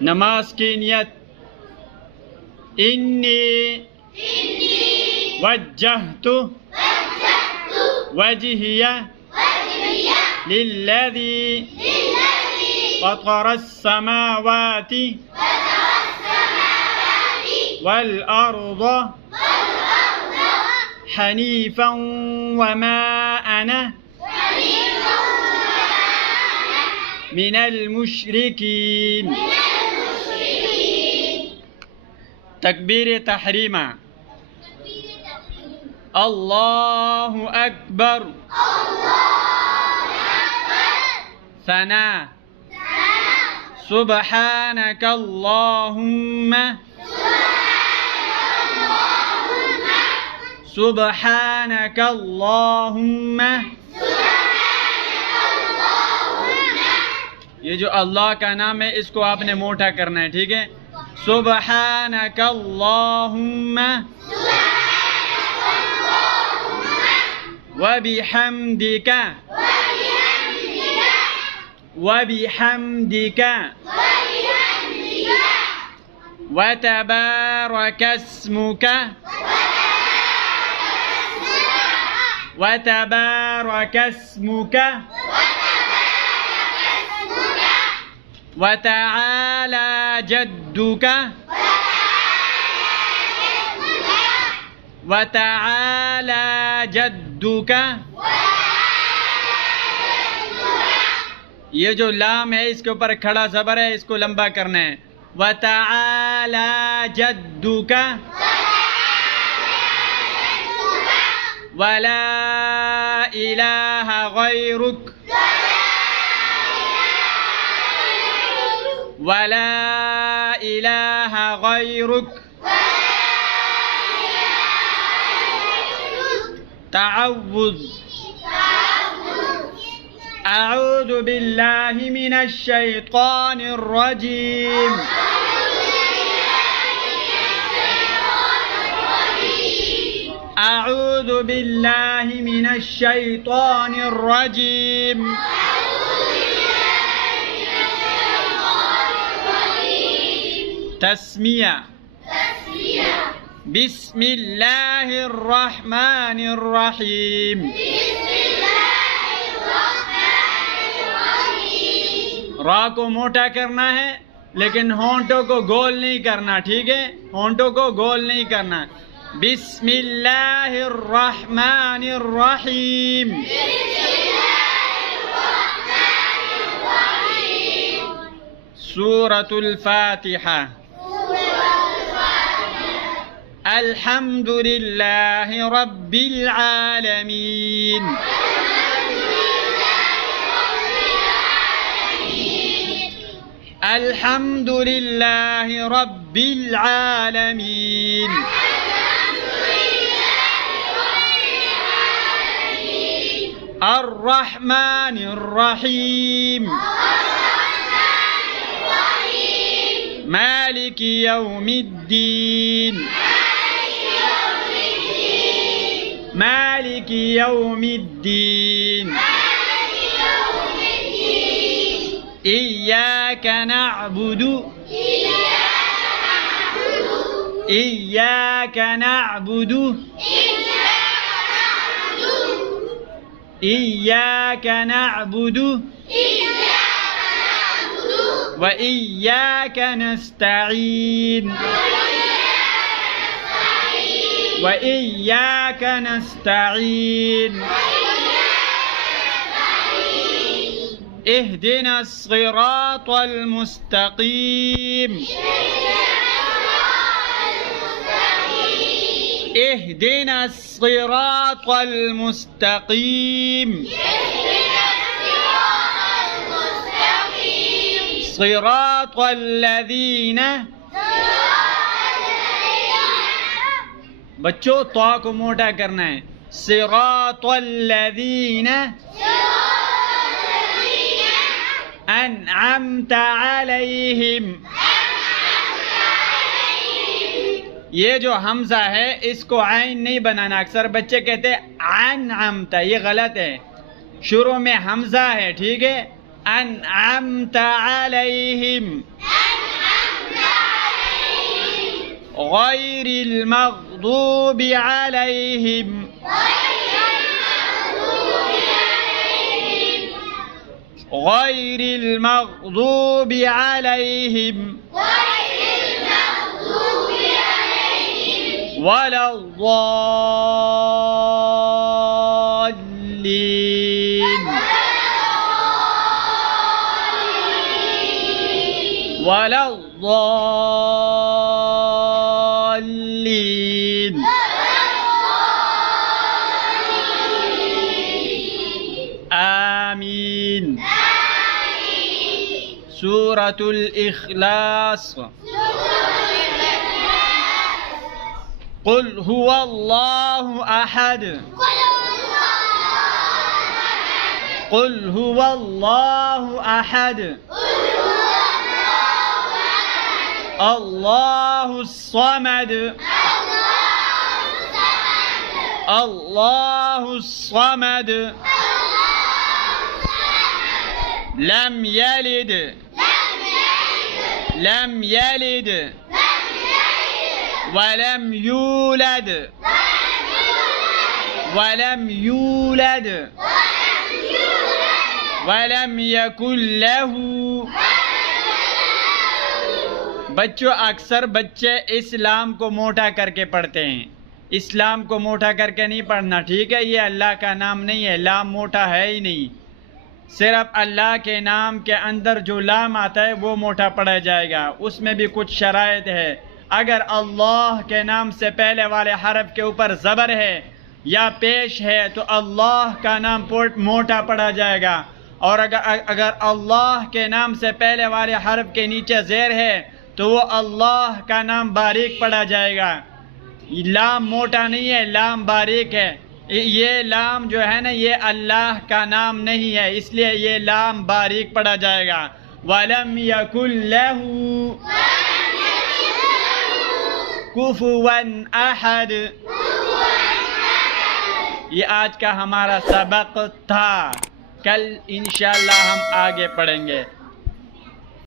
نماز کی نیت. انی وجہت وجہی للذی فطر السماوات والأرض حنيفا وما أنا من المشركين. تکبیر تحریمہ. اللہ اکبر. ثنا. سبحانك اللهم سبحانك اللهم. یہ جو اللہ کا نام ہے اس کو آپ نے موٹا کرنا ہے, ٹھیک ہے. سبحانك اللهم وبحمدك وبحمدك وتبارك اسمك وتبارك اسمك وتعالى جدك وتعالى جدك. یہ جو لام ہے اس کے اوپر کھڑا زبر ہے, اس کو لمبا کرنا ہے. وتعالى جدك ولا إله غيرك ولا إله غيرك. تعوذ. أعوذ بالله من الشيطان الرجيم. أعوذ بالله من الشيطان الرجيم. تسمیہ. بسم اللہ الرحمن الرحیم. را کو موٹا کرنا ہے لیکن ہونٹوں کو گول نہیں کرنا, ٹھیک ہے. ہونٹوں کو گول نہیں کرنا. بسم اللہ الرحمن الرحیم. سورة الفاتحة. الحمد لله رب العالمين. الحمد لله رب العالمين. الرحمن الرحيم. مالك يوم الدين. مالك يوم الدين. إياك نعبد إياك نعبد إياك نعبد وإياك نستعين وإياك نستعين. اهدنا الصراط المستقيم. اهدنا الصراط المستقيم. صراط الذين. بچوں تو کو موٹا کرنا ہے. صراط الذين انعمت عليهم. یہ جو حمزہ ہے اس کو عین نہیں بنانا. اکثر بچے کہتے ہیں انعمت, یہ غلط ہے. شروع میں حمزہ ہے, ٹھیک ہے. انعمت عليهم. غير المغضوب عليهم غير المغضوب عليهم ولا الضالين ولا الضالين. آمين. سورة الإخلاص. قل هو الله أحد قل هو الله أحد الله الصمد الله الصمد لم يلد لم يلد ولم يولد ولم يولد ولم يكن له. بچوں اکثر بچے اسلام کو موٹا کر کے پڑھتے ہیں. اسلام کو موٹا کر کے نہیں پڑھنا، ٹھیک ہے؟ یہ اللہ کا نام نہیں ہے، لام موٹا ہے ہی نہیں. صرف اللہ کے نام کے اندر جو لام آتا ہے وہ موٹا پڑھا جائے گا. اس میں بھی کچھ شرائط ہے. اگر اللہ کے نام سے پہلے والے حرف کے اوپر زبر ہے یا پیش ہے تو اللہ کا نام موٹا پڑھا جائے گا. اور اگر اللہ کے نام سے پہلے والے حرف کے نیچے زیر ہے تو وہ اللہ کا نام باریک پڑھا جائے گا. لام موٹا نہیں ہے، لام باریک ہے. یہ لام جو ہے نا یہ اللہ کا نام نہیں ہے، اس لیے یہ لام باریک پڑھا جائے گا. وَلَمْ يَكُنْ لَهُ كُفُوًا أَحَدٌ. یہ آج کا ہمارا سبق تھا. کل انشاءاللہ ہم آگے پڑھیں گے.